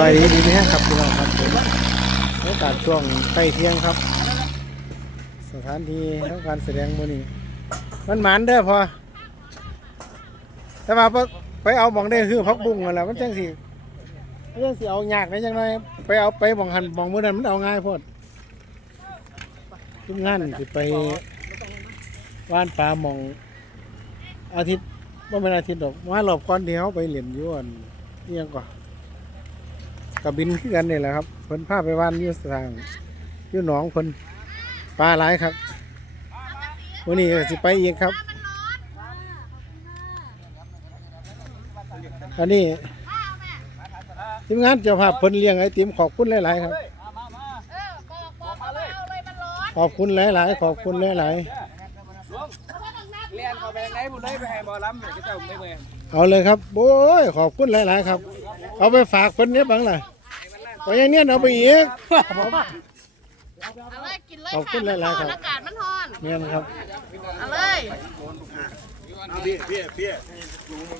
บายดีดีไหมครับพี่น้องครับผมบรรยากาศช่วงใกล้เที่ยงครับ สถานที่ทำการแสดงมือนี้มันหมานเด้อพอแต่ว่าไปเอาหมองได้คือพักบุ้งนั่นแหละมันจังสิมันจังสิเอายากได้จังไดไปเอาไปหมองหันหมองมือนั้นมันเอาง่ายโพดทุกงานสิไปว่านปลาหมองอาทิตย์ว่าเป็นอาทิตย์ดอกว่ารอบก่อนเดียวไปเหรียญยวนเอียงก่อน กับบินขึ้นกันนี่แหละครับเพิ่นพาไปว่านอยุสทางอยุหนองเพิ่นปลาหลายครับวันนี้ก็สิไปอีกครับ อันนี้ทีมงานเจ้าภาพเพิ่นเลี้ยงไอติมขอบคุณหลายๆครับเออบอกบอกเขาว่าเอาเลยมันร้อนขอบคุณหลายๆขอบคุณหลายเรียนเขาไปทางไหนบุญเลยไปให้บอลำเนี่ยก็เจ้าไม่เมื่อยๆเอาเลยครับโอ้ยขอบคุณหลายๆครับ เอาไปฝากเพิ่นเนี้ยบังล่ะไปยังเนี้ยเอาไปอีกเอาเลยกินเลยขอบคุณหลายๆครับ อากาศมันร้อน เนี่ยนะครับ เอาเลย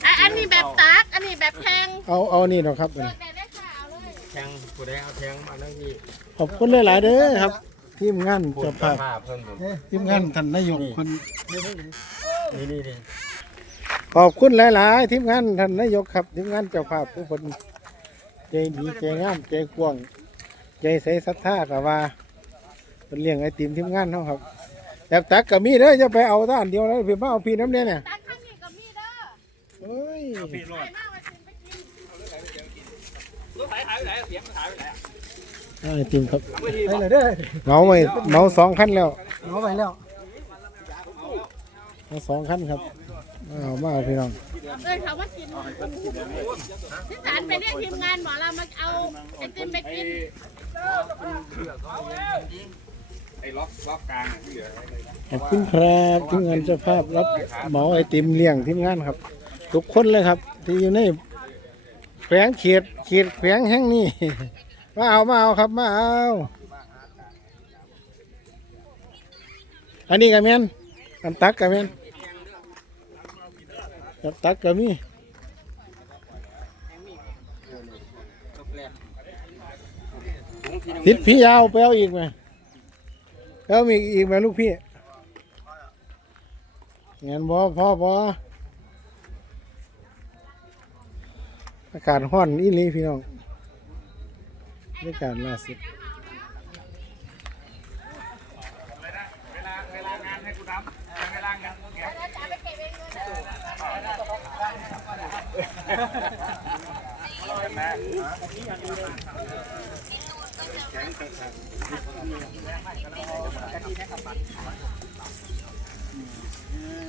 ไอะอันนี้แบบตัก อันนี้แบบแทงเอาเอานี่เนาะครับอันเลือนี้กได้เลยค่ะเอาเลยแทงผู้ใดเอาแทงมาทั้งที่ขอบคุณหลายๆเด้อครับ ทีมงานเจ้าภาพเพิ่นผมทีมงานท่านนายกคนนี่นี่นี่ขอบคุณหลายๆทีมงานท่านนายกครับทีมงานเจ้าภาพทุกคน ใจดีใจงามใจกว้างใจใสศรัทธากับว่าเป็นเลี้ยงไอติมทีมงานเขาครับแบบตักก็มีเด้อจะไปเอาท่านเดียวเลยพี่มาเอาพี่น้ำเนี่ยเนี่ยตักข้างนี้ก็มีเด้อเอ้ยไปมากมาชิมไปกินรถไถหายไปไหนเสียงมันหายไปไหนเอาไอติมครับไม่ดีไปเลยเด้อเหมาไปเหมาสองคันแล้วเอาไปแล้วเหมาสองคันครับเอามาเอาพี่น้อง เอ้ยเขามากินที่สารไปเรียกทีมงานหมอเรามาเอาไอติมไปกินไอ้ล็อกล็อกกลางที่เหลือขอบคุณครับทีมงานเจ้าภาพรับเหมาไอติมเลี้ยงทีมงานครับ ทุกคนเลยครับ ที่อยู่ในแขวงเขตเขตแขวงแห่งนี้ มาเอามาเอาครับมาเอาอันนี้กับแมนอันตักกับแมน กับตักกับมีทิศพี่ยาวไปเอาอีกไหมไปเอาอีอีกไหมลูกพี่เงี้ยบ่พ่อบ่อากาศห้อนอีหลีพี่น้องบรรยากาศล่าสุด เวลาเวลางานให้กูทำเวลางานกูแก แล้วจะไปเก็บเองเลยนะ อ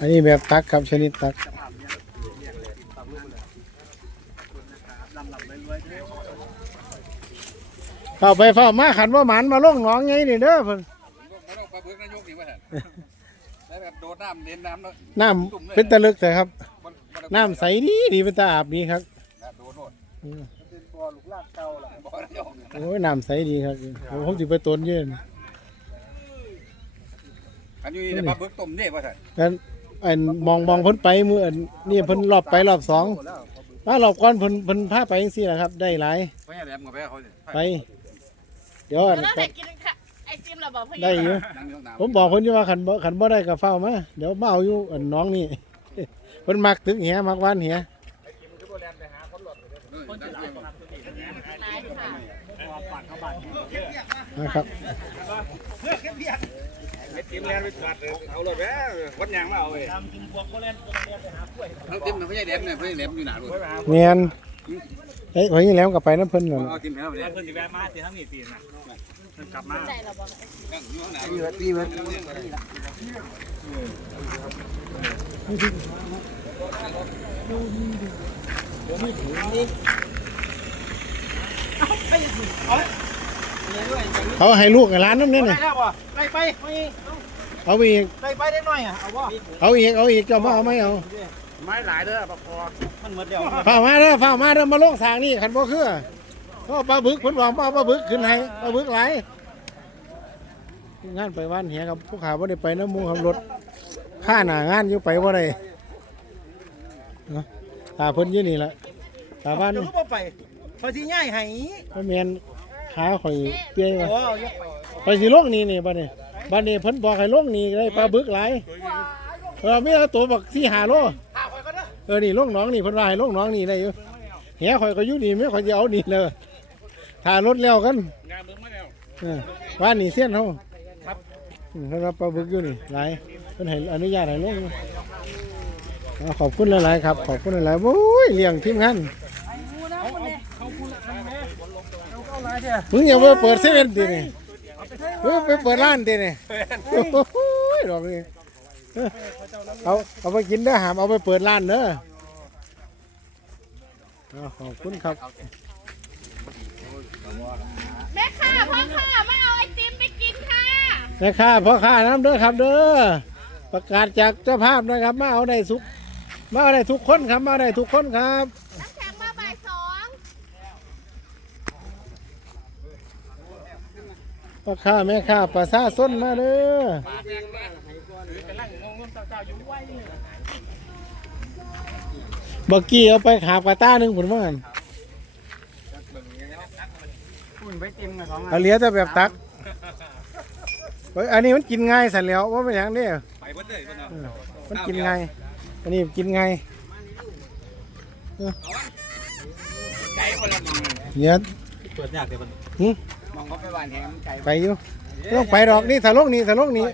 ันนี้แบบตักครับชนิดตักเข้าไปเฝ้ามาขันว่าหมันมาลงหนองไงนี่เด้อเพิ่นไม่ต้องปลาบึกนายกนี่ว่าได้แบบโดดน้ำเด่นน้ำแล้วน้ำเป็นตะลึกแต่ครับบ นบนน้ำใสดีดีเป็นตาอาบดีครับโดดโดดอืมเป็นตัวลูกลากเก่าล่ะบ่นายกโอ้ยน้ำใสดีครับผมผมสิไปต้นเย็นอันนี้เนี่ยปลาบึกต้มเนี่ยว่าท่านแล้วอันมองมองเพิ่นไปมืออันนี่เพิ่นรอบไปรอบสองมารอบก่อนเพิ่นเพิ่นพาไปจังซี่แหละครับ ได้หลายเพราะอย่างแหลมกับแม่เขาไป เดี๋ยวอันแล้วแต่กินค่ะไอติมเราบอกเพื่อนได้อยู่ นั่งอยู่น้ำผมบอกเพิ่นอยู่ว่าขันบ่ขันบ่ได้ก็เฝ้ามาเดี๋ยวมาเอาอยู่อันน้องนี่ เพิ่นมักตึกเหียมักวานเหียหลายค่ะนะครับไอ้ติมแลนไปจอดเอารถแม่วัดยางมาเอาเว้ยทำกินพวกก็แลนเอาติมเขาใหญ่แหลมเนี่ยเขาใหญ่แหลมอยู่หนาด้วยเมียนเฮ้ยข่อยนี่แหล้วกับไปน้ำเพิ่นนั่นเอาติมให้เราเลยเพิ่นสิแวะมาสิทั้งนี้ปีน่ะเพิ่นกลับมาใจเราบอกนั่ งอยู่ข้างหน้าตีเบิดตีเบิดเขาให้ลูกกับหลานน้ำเนี่ยนี่ไปแล้วบ่ไปไปไปเอาไปอีกไปไปได้หน่อยอะเอาบ่เอาอีกเอาอีกเจ้ามาเอาไม่เอาไม้หลายเด้อปลาคอมันหมดแล้วฝ้ามาเด้อฝ้ามาเด้อมาลงสร้างนี่ขันบ่คือเพราะปลาบึกเพิ่นบอกว่าปลาบึกขึ้นให้ปลาบึกหลายงานไปว่านเหียครับผู้ขาบ่ได้ไปน้ำหมูครับรถค่าหน้างานอยู่ไปบ่ได้ เนาะตาเพิ่นอยู่นี่แหละตาบ้านเดี๋ยวก็บ่ไปพอสิง่ายให้บ่แม่นขาข่อยเปี้ยว่ะโอ้ยกไปไปสิลงนี่นี่บัดนี้บัดนี้เพิ่นบอกให้ลงนี่ได้ปลาบึกหลายเออมีเอาตัวบัก4 5โลเออนี่ลงหนองนี่เพิ่นว่าให้ลงหนองนี่ได้อยู่แหข่อยก็อยู่นี่แม่ข่อยสิเอานี่เลยถ้ารถแล้วกันงานเบิ่งมาแล้วเออว่านนี่เสี้ยนเฮาอืมเพิ่นว่าปลาบึกอยู่นี่หลายเพิ่นให้อนุญาตให้ลงเอา ขอบคุณหลายๆครับ ขอบคุณหลายๆโอ้ยเลี้ยงทีมงานมึงอย่าไปเปิดเซเว่นดินี่มึงไปเปิดร้านดินี่โอ้ยดอกนี่เออเอาเอาไปกินเด้อหามเอาไปเปิดร้านเด้อเอาขอบคุณครับแม่ค่ะพ่อค่ะมาเอาไอติมไปกินค่ะแม่ค้าพ่อค้าน้ำเด้อครับเด้อประกาศจากเจ้าภาพนะครับมาเอาได้สุก มาเอาได้ทุกคนครับมาเอาได้ทุกคนครับน้ำแข็งมาบ่ายสองพ่อค้าแม่ค้าประชาชนมาเด้อบักกี้เอาไปขาปลาต้าหนึ่งผลว่างันคุณไปจิ้มมาสองเอาเหลียแต่แบบตักเฮ้ยอันนี้มันกินง่ายสันแล้วว่าเป็นอย่างนี้ไปเบิดเลยเพิ่นเนาะเออมันกินง่าย อันนี้กินง่ายไก่คนละหนึ่งเหลียเปิดยากเลยมันหึมองเขาไปหวานแหงไก่ไปอยู่ลงไปดอกนี่ถ้าลงนี่ถ้าลงนี่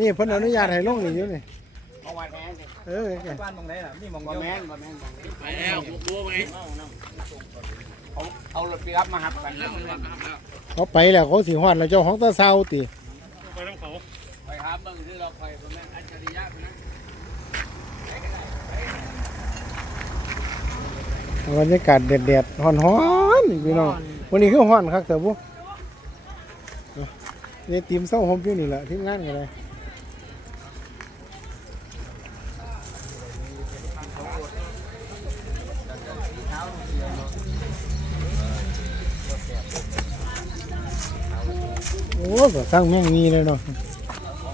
นี่เพิ่นอนุญาตให้ลงนี่อยู่นี่เอาหวานแหงสิเออบ้านตรงไหนล่ะนี่มองบ่แม่นบ่แม่นไปแล้วบัวไหมเขาเอารถปิกอัพมาหับกันเขาไปแล้วเขาสิฮอดแล้วเจ้าของตาเศร้าติไปน้ำเขาไปหาเบิ่งที่เราไปบ่แม่นอัจฉริยะนะ บรรยากาศแดดๆฮ้อนๆพี่น้องวันนี้คือฮ้อนคักแต่บุนี่ทีมเศร้าโฮมอยู่นี่แหละทีมงานกันเลยโอ้ก็สร้างแม่งมีเลยเนาะ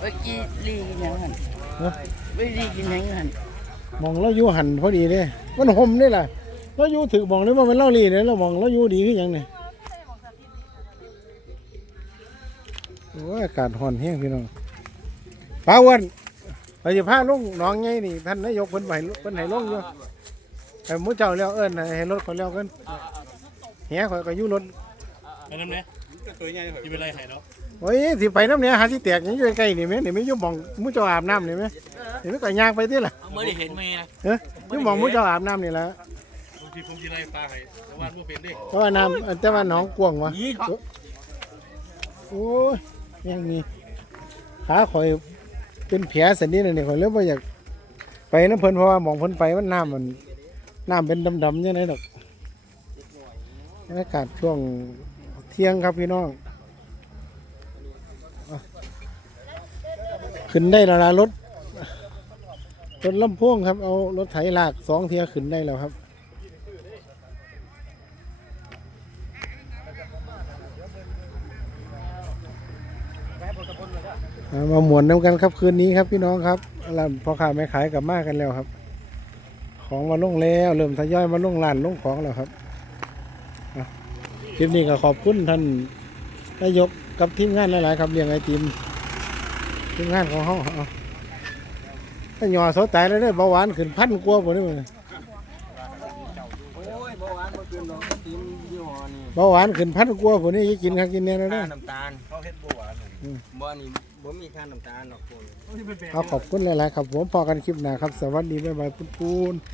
ไปกินลีกินหยังหันเนอะไปลีกินหยังหันมองเราอยู่หันพอดีเลยมันห่มนี่แหละ เราอยู่ถือมองเลยว่ามันเล่าลีเลยเรามองเราอยู่ดีขึ้นยังไงโอ้ยอากาศห่อนแห้งพี่น้องป้าอ้วันเราจะพาลงหน้องไงนี่ท่านนายกเพิ่นไหวเพิ่นให้ลงอยู่แต่หมูเจ้าแล้วเอิ้นให้รถคนแล้วกันแหข่อยก็อยู่รถไปน้ำเนี้ยตัวใหญ่กินเป็นไรไห้เนาะโอ้ยสิไปน้ำเนี้ยหาสิแตกนี่อยู่ใกล้ๆนี่แม่นี่ไม่อยู่หมองหมูเจ้าอาบน้ำนี่แม่นี่ไม่ก็ย่างไปที่ล่ะเมื่อได้เห็นไหมนะเอ้ยอยู่หมองหมูเจ้าอาบน้ำนี่แหละบาง ทีผมกินไรปลาไห้แต่ว่าบัวเป็นดิเพราะว่าน้ำแต่ว่าหนองกวางวะโอ้ยยังมีขาข่อยเป็นแผลสันนิดหนึ่งข่อยเริ่มว่าอยากไปน้ำเพิ่นเพราะว่าหมองเพิ่นไปมันน้ำมันน้ำเป็นดำๆยังไงดอกบรรยากาศช่วงเที่ยงครับพี่น้องอะขึ้นได้แล้วล่ะรถรถลำโพงครับเอารถไถลากสองเทียขึ้นได้แล้วครับ มาหมวนน้ำกันครับคืนนี้ครับพี่น้องครับร้านพ่อค้าแม่ขายกลับมากันแล้วครับ ของมาลงแล้วเริ่มทยอยมาลงร้านลงของแล้วครับอะคลิปนี้ก็ขอบคุณท่านนายกกับทีมงานหลายๆครับเลี้ยงไอติมทีมงานของเขาเอาถ้าหยอสดตายแล้วเนี่ยเบาหวานขึ้นพันกว่าบ่ได้มั้ยโอ้ยบ่หวานบ่กินดอกจิ้มยี่ห้อนี่เบาหวานขึ้นพันกว่าบ่นี่กินข้าวกินเนี่ยแล้วค่าเด้อน้ำตาลเขาเฮ็ดบ่หวานบ่นี่ บ่มีค่าน้ำตาลหรอกคุณ เอาขอบคุณหลายๆครับผมพอกันคลิปหน้าครับ สวัสดีบ๊ายบายปุ้นๆ